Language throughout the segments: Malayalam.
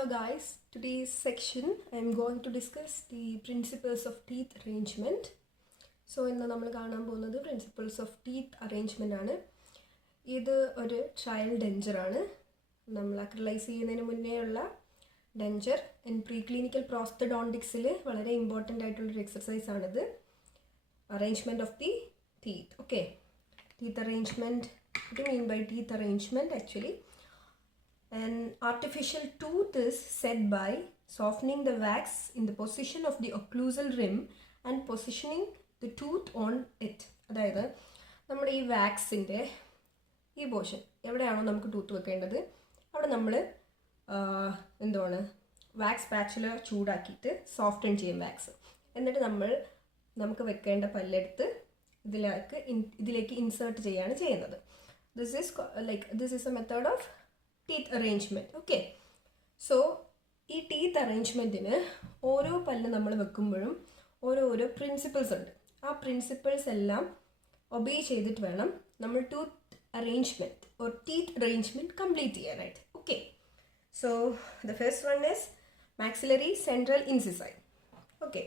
Hello guys, today's section I am going to discuss the principles of teeth arrangement. So ഇന്ന് നമ്മൾ കാണാൻ പോകുന്നത് principles of teeth arrangement ആണ്. ഇത് ഒരു ട്രയൽ ഡെഞ്ചർ ആണ്. നമ്മൾ അക്രലൈസ് ചെയ്യുന്നതിന് മുന്നേ ഉള്ള ഡെഞ്ചർ ഇൻ പ്രീക്ലിനിക്കൽ പ്രോസ്തഡോണ്ടിക്സിൽ വളരെ ഇമ്പോർട്ടൻ്റ് ആയിട്ടുള്ളൊരു എക്സസൈസ് ആണിത്. Arrangement of the teeth. Okay, teeth arrangement. What do you mean by teeth arrangement actually? An artificial tooth is set by softening the wax in the position of the occlusal rim and positioning the tooth on it. അതായത് നമ്മുടെ ഈ വാക്സിൻ്റെ ഈ പോർഷൻ എവിടെയാണോ നമുക്ക് ടൂത്ത് വെക്കേണ്ടത് അവിടെ നമ്മൾ എന്താണ് വാക്സ് പാച്ചിൽ ചൂടാക്കിയിട്ട് സോഫ്റ്റൻ ചെയ്യും വാക്സ്. എന്നിട്ട് നമുക്ക് വെക്കേണ്ട പല്ലെടുത്ത് ഇതിലേക്ക് ഇൻസേർട്ട് ചെയ്യാണ് ചെയ്യുന്നത്. This is A method of teeth arrangement. Okay, so ഈ ടീത്ത് അറേഞ്ച്മെൻറ്റിന് ഓരോ പല്ല് നമ്മൾ വെക്കുമ്പോഴും ഓരോ പ്രിൻസിപ്പിൾസ് ഉണ്ട്. ആ പ്രിൻസിപ്പിൾസ് എല്ലാം ഒബേ ചെയ്തിട്ട് വേണം നമ്മൾ tooth arrangement or teeth arrangement complete ചെയ്യാനായിട്ട്. Okay, so the first one is maxillary central incisor. Okay,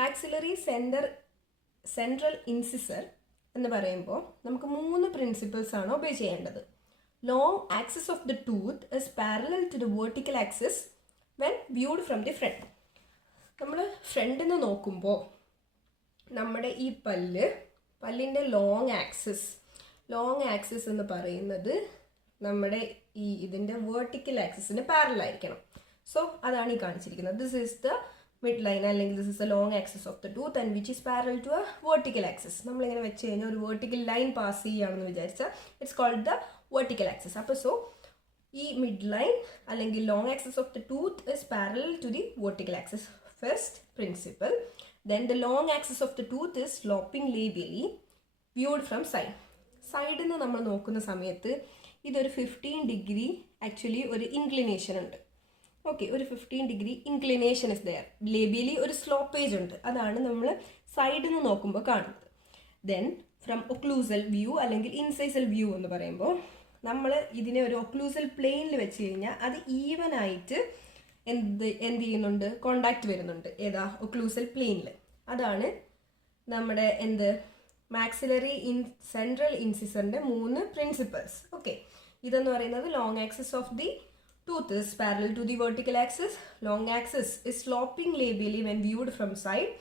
maxillary central incisor എന്ന് പറയുമ്പോൾ നമുക്ക് 3 പ്രിൻസിപ്പിൾസ് ആണ് ഒബേ ചെയ്യേണ്ടത്. Long axis of the tooth is parallel to the vertical axis when viewed from the front. നമ്മൾ ഫ്രണ്ടിൽ നിന്ന് നോക്കുമ്പോൾ നമ്മുടെ ഈ പല്ലിൻ്റെ ലോങ് ആക്സിസ് എന്ന് പറയുന്നത് നമ്മുടെ ഇതിൻ്റെ വേർട്ടിക്കൽ ആക്സിസിന് പാരലൽ ആയിരിക്കണം. സോ അതാണ് ഈ കാണിച്ചിരിക്കുന്നത്. This is the mid line, അല്ലെങ്കിൽ this is the long axis of the tooth and which is parallel to a vertical axis. നമ്മളിങ്ങനെ വെച്ച് കഴിഞ്ഞാൽ ഒരു വേർട്ടിക്കൽ ലൈൻ പാസ് ചെയ്യുകയാണെന്ന് വിചാരിച്ചാൽ it's called the vertical axis. അപ്പോൾ സോ ഈ മിഡ് ലൈൻ അല്ലെങ്കിൽ long axis of the tooth is parallel to the vertical axis. First principle. Then the long axis of the tooth is sloping labially viewed from സൈഡിൽ നിന്ന് നമ്മൾ നോക്കുന്ന സമയത്ത് ഇതൊരു 15 ഡിഗ്രി ആക്ച്വലി ഒരു ഇൻക്ലിനേഷൻ ഉണ്ട്. ഓക്കെ, ഒരു 15 degree inclination is there. Labially ഒരു സ്ലോപ്പേജ് ഉണ്ട്. അതാണ് നമ്മൾ സൈഡിൽ നിന്ന് നോക്കുമ്പോൾ കാണുന്നത്. ദെൻ ഫ്രം ഒക്ലൂസൽ വ്യൂ അല്ലെങ്കിൽ ഇൻസൈസൽ വ്യൂ എന്ന് പറയുമ്പോൾ നമ്മൾ ഇതിനെ ഒരു ഒക്ലൂസൽ പ്ലെയിനിൽ വെച്ച് കഴിഞ്ഞാൽ അത് ഈവൻ ആയിട്ട് എന്ത് ചെയ്യുന്നുണ്ട്, കോണ്ടാക്ട് വരുന്നുണ്ട്. ഏതാ? ഒക്ലൂസൽ പ്ലെയിനിൽ. അതാണ് നമ്മുടെ മാക്സിലറി സെൻട്രൽ ഇൻസിസറിൻ്റെ 3 പ്രിൻസിപ്പിൾസ്. ഓക്കെ, ഇതെന്ന് പറയുന്നത് long axis of the tooth is parallel to the vertical axis, long axis is sloping labially when viewed from side,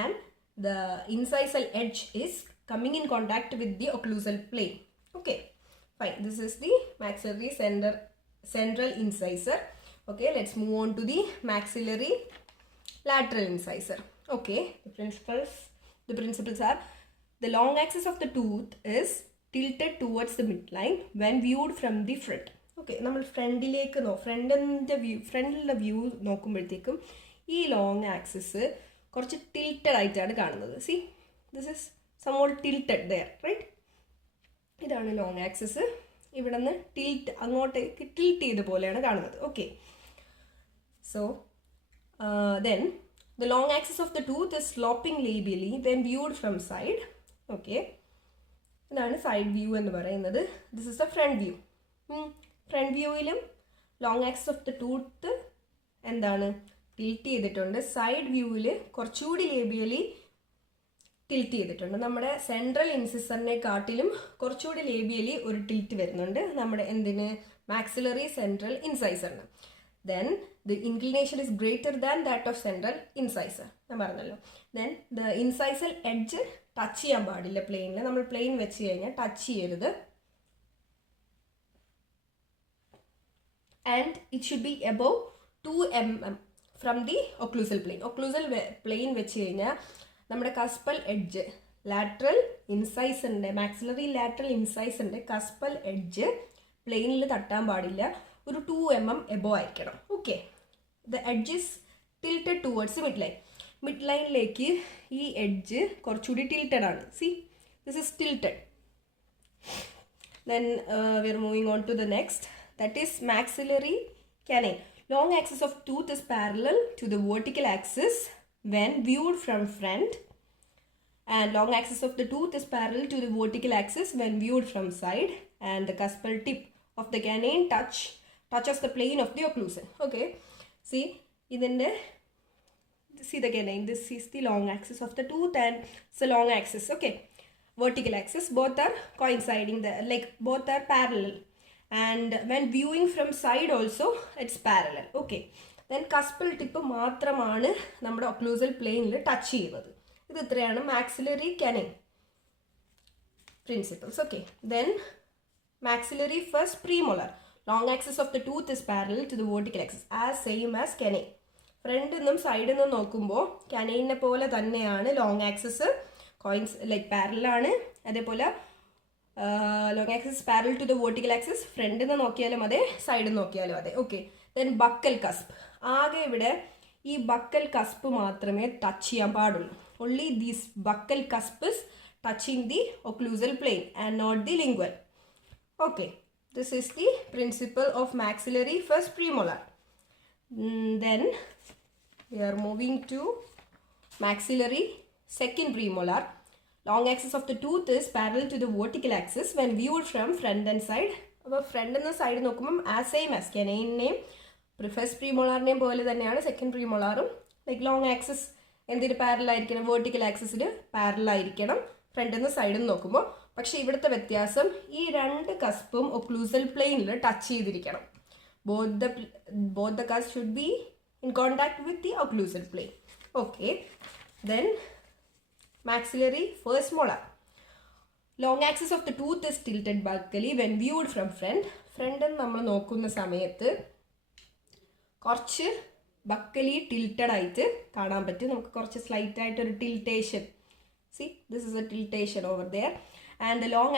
and the incisal edge is coming in contact with the occlusal plane. Okay, fine. This is the maxillary central incisor. Okay, let's move on to the maxillary lateral incisor. Okay, the principles are: the long axis of the tooth is tilted towards the midline when viewed from the front. Okay, നമ്മൾ ഫ്രണ്ടിൻ്റെ വ്യൂ നോക്കുമ്പോഴത്തേക്കും ഈ ലോങ് ആക്സിസ് കുറച്ച് ടിൽറ്റഡ് ആയിട്ടാണ് കാണുന്നത്. See, this is somewhat tilted there, right? ഇതാണ് ലോങ് ആക്സിസ്. ഇവിടെ നിന്ന് അങ്ങോട്ടേക്ക് ടിൽറ്റ് ചെയ്ത പോലെയാണ് കാണുന്നത്. Okay, so then the long axis of the tooth is sloping labially when viewed from side. Okay, ഇതാണ് സൈഡ് വ്യൂ എന്ന് പറയുന്നത്. This is the front view. Front വ്യൂവിലും long axis of the tooth എന്താണ് ടിൽറ്റ് ചെയ്തിട്ടുണ്ട്. സൈഡ് വ്യൂവിൽ കുറച്ചുകൂടി ലേബിയലി ടിൽറ്റ് ചെയ്തിട്ടുണ്ട്. നമ്മുടെ സെൻട്രൽ ഇൻസിസറിനെ കാട്ടിലും കുറച്ചുകൂടി ലേബിയലി ഒരു ടിൽറ്റ് വരുന്നുണ്ട് നമ്മുടെ മാക്സിലറി സെൻട്രൽ ഇൻസൈസറിന്. Then the inclination is greater than that of central incisor, ഞാൻ പറഞ്ഞല്ലോ. Then the incisal edge touch ചെയ്യാൻ പാടില്ല പ്ലെയിനിൽ. നമ്മൾ പ്ലെയിൻ വെച്ച് കഴിഞ്ഞാൽ ടച്ച് ചെയ്യരുത്. And it should be above 2 mm from the occlusal plane. Occlusal plane വെച്ച് കഴിഞ്ഞാൽ നമ്മുടെ കസ്പൽ എഡ്ജ് ലാറ്ററൽ ഇൻസൈസറിൻ്റെ മാക്സിലറി ലാറ്ററൽ ഇൻസൈസറിൻ്റെ കസ്പൽ എഡ്ജ് പ്ലെയിനിൽ തട്ടാൻ പാടില്ല. ഒരു 2 mm എബോ ആയിരിക്കണം. Okay, the edge is tilted towards mid line. Mid ലൈനിലേക്ക് ഈ എഡ്ജ് കുറച്ചുകൂടി ടിൽറ്റഡ് ആണ്. See, this is tilted. Then we are moving on to the next, that is maxillary canine. Long axis of tooth is parallel to the vertical axis when viewed from front, and long axis of the tooth is parallel to the vertical axis when viewed from side, and the cuspal tip of the canine touch touches the plane of the occlusal. Okay, see the canine, this is the long axis of the tooth and it's a long axis. Okay, vertical axis, both are coinciding there, like both are parallel, and when viewing from side also it's parallel. Okay, then cuspal tip മാത്രമാണ് നമ്മുടെ occlusal planeൽ ടച്ച് ചെയ്യുന്നത്. ഇത് ഇത്രയാണ് maxillary canine principles. Okay, then maxillary first premolar, long axis of the tooth is parallel to the vertical axis as same as canine. ഫ്രണ്ടിൽ നിന്നും സൈഡിൽ നിന്നും നോക്കുമ്പോൾ canine പോലെ തന്നെയാണ് ലോങ് ആക്സിസ് ലൈക്ക് പാരലൽ ആണ്. അതേപോലെ long axis parallel to the vertical axis, ഫ്രണ്ടിൽ നിന്ന് നോക്കിയാലും അതെ സൈഡിൽ നിന്ന് നോക്കിയാലും അതെ. ഓക്കെ, ദെൻ ബക്കൽ കസ്പ്, ആകെ ഇവിടെ ഈ ബക്കൽ കസ്പ് മാത്രമേ ടച്ച് ചെയ്യാൻ പാടുള്ളൂ. only these buccal cusp is touching the occlusal plane and not the lingual. Okay, this is the principle of maxillary first premolar. Then we are moving to maxillary second premolar. Long axis of the tooth is parallel to the vertical axis when viewed from front and side. അപ്പോൾ ഫ്രണ്ട് എന്ന സൈഡ് നോക്കുമ്പം സെയിം ആസ് കനൈനെയും ഫസ്റ്റ് പ്രീമോളാറിനെയും പോലെ തന്നെയാണ് സെക്കൻഡ് പ്രീമോളാറും. ലൈക്ക് ലോങ് ആക്സിസ് എന്തിന് പാരലൽ ആയിരിക്കണം, വെർട്ടിക്കൽ ആക്സിസിന് പാരലൽ ആയിരിക്കണം ഫ്രണ്ടിൽ നിന്ന് സൈഡിൽ നിന്ന് നോക്കുമ്പോൾ. പക്ഷേ ഇവിടുത്തെ വ്യത്യാസം ഈ രണ്ട് കസ്പും ഒക്ലൂസൽ പ്ലെയിനിൽ ടച്ച് ചെയ്തിരിക്കണം. both the cusp should be in contact with the occlusal plane. Okay, then maxillary first molar. Long axis of the tooth is tilted buccally when viewed from front. Front നമ്മൾ നോക്കുന്ന സമയത്ത് കുറച്ച് ബക്കലി ടിൽറ്റഡ് ആയിട്ട് കാണാൻ പറ്റും. നമുക്ക് കുറച്ച് സ്ലൈറ്റ് ആയിട്ടൊരു tiltation, see this is a tiltation over there. And the long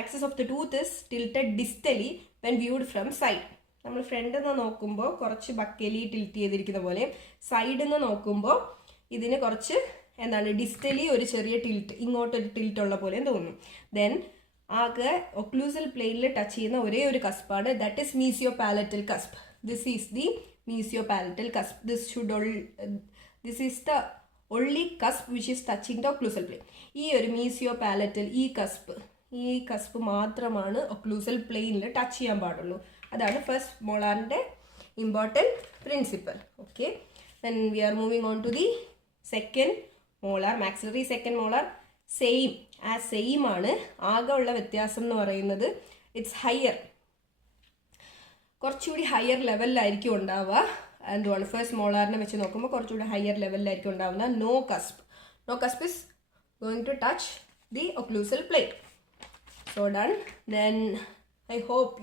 axis of the tooth is tilted distally when viewed from side. നമ്മൾ ഫ്രണ്ടിൽ നിന്ന് നോക്കുമ്പോൾ കുറച്ച് ബക്കലി ടിൽറ്റ് ചെയ്തിരിക്കുന്ന പോലെ, സൈഡിൽ നിന്ന് നോക്കുമ്പോൾ ഇതിന് കുറച്ച് എന്താണ് ഡിസ്റ്റലി ഒരു ചെറിയ ടിൽറ്റ്, ഇങ്ങോട്ടൊരു ടിൽറ്റ് ഉള്ള പോലെ തോന്നും. ദെൻ ആകെ ഒക്ലൂസൽ പ്ലെയിനിൽ ടച്ച് ചെയ്യുന്ന ഒരേ ഒരു കസ്പാണ്, that is mesiopalatal cusp. This is the mesiopalatal cusp. This is the only cusp which is touching the occlusal plane. ഈ ഒരു മീസിയോപാലറ്റൽ ഈ കസ്പ് മാത്രമാണ് ഒക്ലൂസൽ പ്ലെയിനിൽ ടച്ച് ചെയ്യാൻ പാടുള്ളൂ. അതാണ് ഫസ്റ്റ് മോളാറിൻ്റെ important principal. Okay, then we are moving on to the second molar, maxillary second molar. Same ആണ്. ആകെ ഉള്ള വ്യത്യാസം എന്ന് പറയുന്നത് ഇറ്റ്സ് ഹയർ, കുറച്ചുകൂടി ഹയർ ലെവലിലായിരിക്കും ഉണ്ടാവുക. എന്തുവാണ്, ഫസ്റ്റ് മോളാറിനെ വെച്ച് നോക്കുമ്പോൾ കുറച്ചുകൂടി ഹയർ ലെവലിലായിരിക്കും ഉണ്ടാവുന്ന. No cusp is going to touch the occlusal plane. So done. Then I hope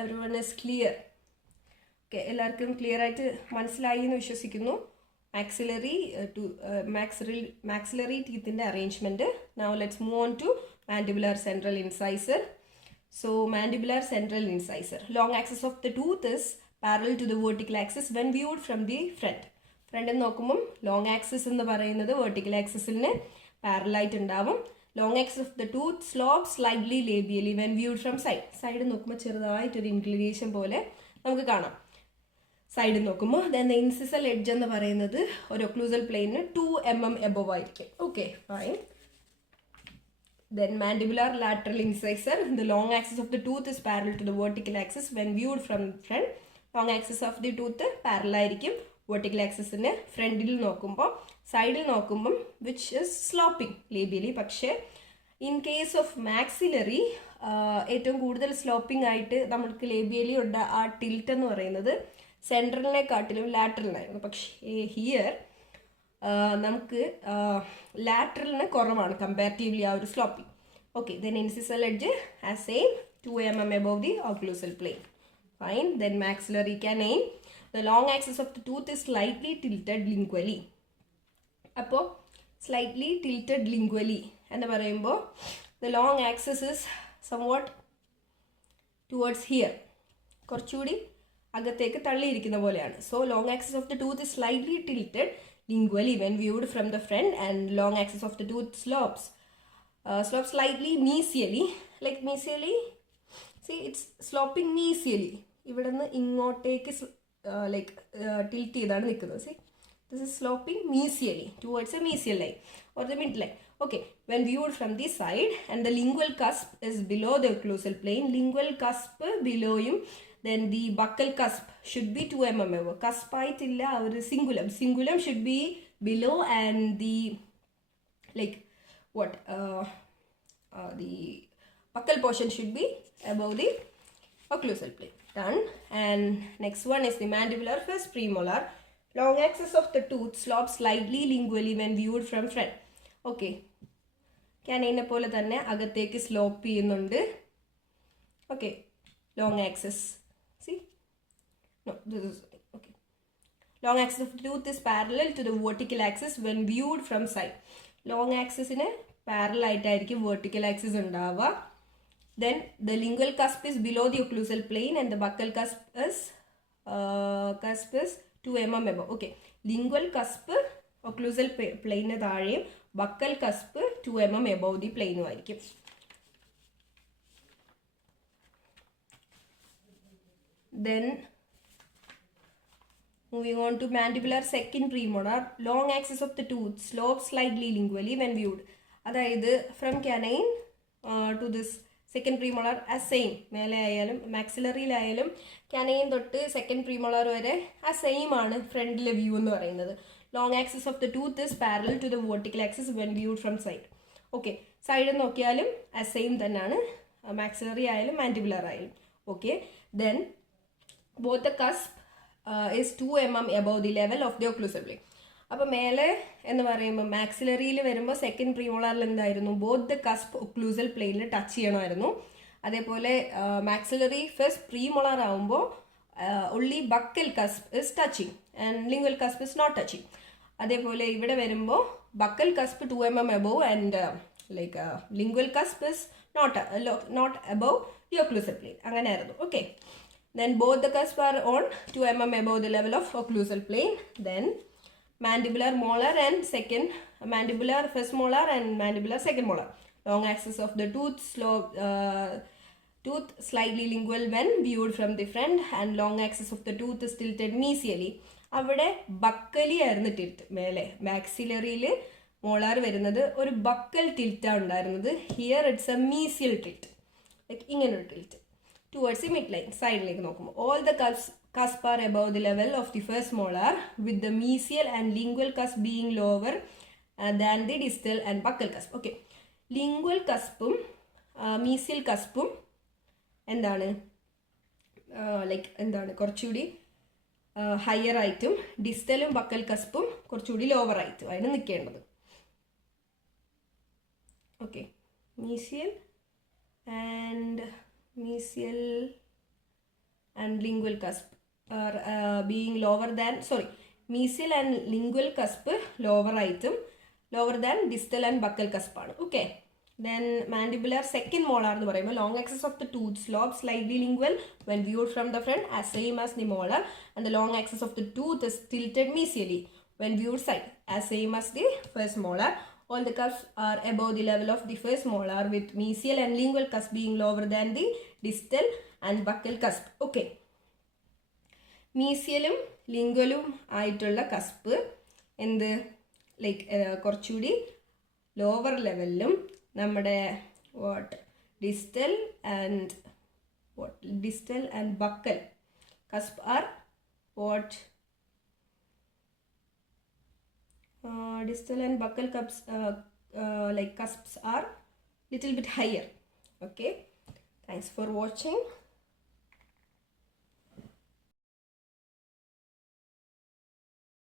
everyone is clear. Okay, എല്ലാവർക്കും ക്ലിയർ ആയിട്ട് മനസ്സിലായി എന്ന് വിശ്വസിക്കുന്നു. maxillary teeth in the arrangement. Now let's move on to mandibular central incisor. So mandibular central incisor, long axis of the tooth is parallel to the vertical axis when viewed from the front. Front നോക്കുമ്പോൾ long axis എന്ന് പറയുന്നത് vertical axisന് parallel ആയിട്ട് ഉണ്ടാവും. Long axis of the tooth slopes slightly labially when viewed from side. Side നോക്കുമ്പോൾ ചെറുതായിട്ടൊരു ഇൻക്ലിനേഷൻ പോലെ നമുക്ക് കാണാം സൈഡിൽ നോക്കുമ്പോൾ. ദെൻ ദ ഇൻസിസൽ എഡ്ജ് എന്ന് പറയുന്നത് ഒരു ഒക്ലൂസൽ പ്ലെയിനിന് 2 mm എബോവ് ആയിരിക്കും. Okay, fine. Then mandibular lateral incisor. The long axis of the tooth is parallel to the vertical axis when viewed from front. Long axis of the tooth parallel ആയിരിക്കും വെർട്ടിക്കൽ ആക്സിസിന് ഫ്രണ്ടിൽ നോക്കുമ്പോൾ. സൈഡിൽ നോക്കുമ്പം വിച്ച് ഇസ് സ്ലോപ്പിംഗ് ലേബിയലി. പക്ഷേ ഇൻ കേസ് ഓഫ് മാക്സിലറി ഏറ്റവും കൂടുതൽ സ്ലോപ്പിംഗ് ആയിട്ട് നമുക്ക് ലേബിയലി ഉള്ള ആ ടിൽറ്റ് എന്ന് പറയുന്നത് സെൻട്രലിനെക്കാട്ടിലും ലാറ്ററലിനായിരുന്നു. പക്ഷേ ഹിയർ നമുക്ക് ലാറ്ററലിന് കുറവാണ് കമ്പാരിറ്റീവ്ലി ആ ഒരു sloping. Okay, then incisal edge as same 2 mm above the occlusal plane. Fine. Then maxillary canine. The long axis of the tooth is slightly tilted lingually. അപ്പോൾ slightly tilted lingually എന്ന് പറയുമ്പോൾ the long axis is somewhat towards here, കുറച്ചുകൂടി അകത്തേക്ക് തള്ളിയിരിക്കുന്ന പോലെയാണ്. So long axis of the tooth is slightly tilted lingually when viewed from the front, and long axis of the tooth slopes slightly mesially. Like mesially, see it's sloping mesially. ഇവിടെ നിന്ന് ഇങ്ങോട്ടേക്ക് ലൈക്ക് ടിൽറ്റ് ചെയ്താണ് നിൽക്കുന്നത്. See this is sloping mesially towards a mesial line or the mid line Okay, when viewed from the side, and the lingual cusp is below the occlusal plane. Lingual cusp below him. Then the buccal cusp should be 2 mm above. Cusp ആയിട്ടില്ല, ഒരു cingulum. Cingulum should be below, and the like what the buccal portion should be above the occlusal plane. Done. And next one is the mandibular first premolar. Long axis of the tooth slopes slightly lingually when viewed from front. Okay, canine പോലെ തന്നെ അകത്തേക്ക് സ്ലോപ്പ് ചെയ്യുന്നുണ്ട്. Okay, long axis. See? No, this is okay. Long axis of the tooth is parallel to the vertical axis when viewed from side. Long axis ine parallel ആയിട്ടായിരിക്കും vertical axis ഉണ്ടാവുക. Then the lingual cusp is below the occlusal plane, and the buccal cusp is 2 mm above. Okay, lingual cusp occlusal plane താഴെയും buccal cusp 2 mm above the plane ആയിരിക്കും. Then moving on to mandibular second premolar. Long axis of the tooth slopes slightly lingually when viewed. അതായത് from canine to this second premolar as same. മേലെ ആയാലും മാക്സിലറിയിലായാലും canine തൊട്ട് second premolar വരെ ആ സെയിം ആണ് ഫ്രണ്ടിലെ വ്യൂ എന്ന് പറയുന്നത്. Long axis of the tooth is parallel to the vertical axis when viewed from side. Okay, side നോക്കിയാലും as same തന്നെയാണ്, maxillary ആയാലും mandibular ആയാലും. Okay, then both the cusp is 2 mm above the level of the occlusal plane. അപ്പോൾ മേലെ എന്ന് പറയുമ്പോൾ മാക്സിലറിയിൽ വരുമ്പോൾ സെക്കൻഡ് പ്രീമോളാറിൽ എന്തായിരുന്നു, ബോത്ത് ദ കസ്പ് ഒക്ലൂസൽ പ്ലെയിനിൽ ടച്ച് ചെയ്യണമായിരുന്നു. അതേപോലെ മാക്സിലറി ഫസ്റ്റ് പ്രീമോളാർ ആകുമ്പോൾ only buccal cusp is touching and lingual cusp is not touching. അതേപോലെ ഇവിടെ വരുമ്പോൾ buccal cusp 2 mm above and lingual cusp is not above the occlusal plane. അങ്ങനെയായിരുന്നു. Okay, then both the cusp are on 2 mm above the level of occlusal plane. Then mandibular molar and second mandibular first molar and mandibular second molar. Long axis of the tooth tooth slightly lingual when viewed from the front, and long axis of the tooth is tilted mesially. അവിടെ ബക്കലി ആയിരുന്നു ടിൽറ്റ്. മേലെ മാക്സിലറിയിൽ മോളാർ വരുന്നത് ഒരു ബക്കൽ ടിൽറ്റാണ് ഉണ്ടായിരുന്നത്. Here it's a mesial tilt, like ഇങ്ങനൊരു tilt towards the mid line. സൈഡിലേക്ക് നോക്കുമ്പോൾ all the cusp are above the level of the first molar, with the mesial and lingual cusp being lower than the distal and buccal cusp. Okay, lingual cuspും mesial cuspും എന്താണ് എന്താണ് കുറച്ചുകൂടി ഹയർ ആയിട്ടും ഡിസ്റ്റലും ബക്കൽ കസ്പും കുറച്ചുകൂടി ലോവർ ആയിട്ടും ആണ് നിൽക്കേണ്ടത്. Okay, mesial and lingual cusp are being lower than, mesial and lingual cusp lower than distal and buccal cusp ആണ്. Okay, then mandibular second molar എന്ന് പറയുമ്പോൾ long axis of the tooth slopes slightly lingual when viewed from the front as same as the molar, and the long axis of the tooth is tilted mesially when viewed side as same as the first molar. All the cusps are above the level of the first molar, with mesial and lingual cusp being lower than the distal and buccal cusp. Okay, മീസിയലും ലിംഗ്വലും ആയിട്ടുള്ള കസ്പ് എന്ത് കുറച്ചുകൂടി ലോവർ ലെവലിലും, നമ്മുടെ distal and buccal cusp are distal and buccal cusps are little bit higher. Okay, thanks for watching.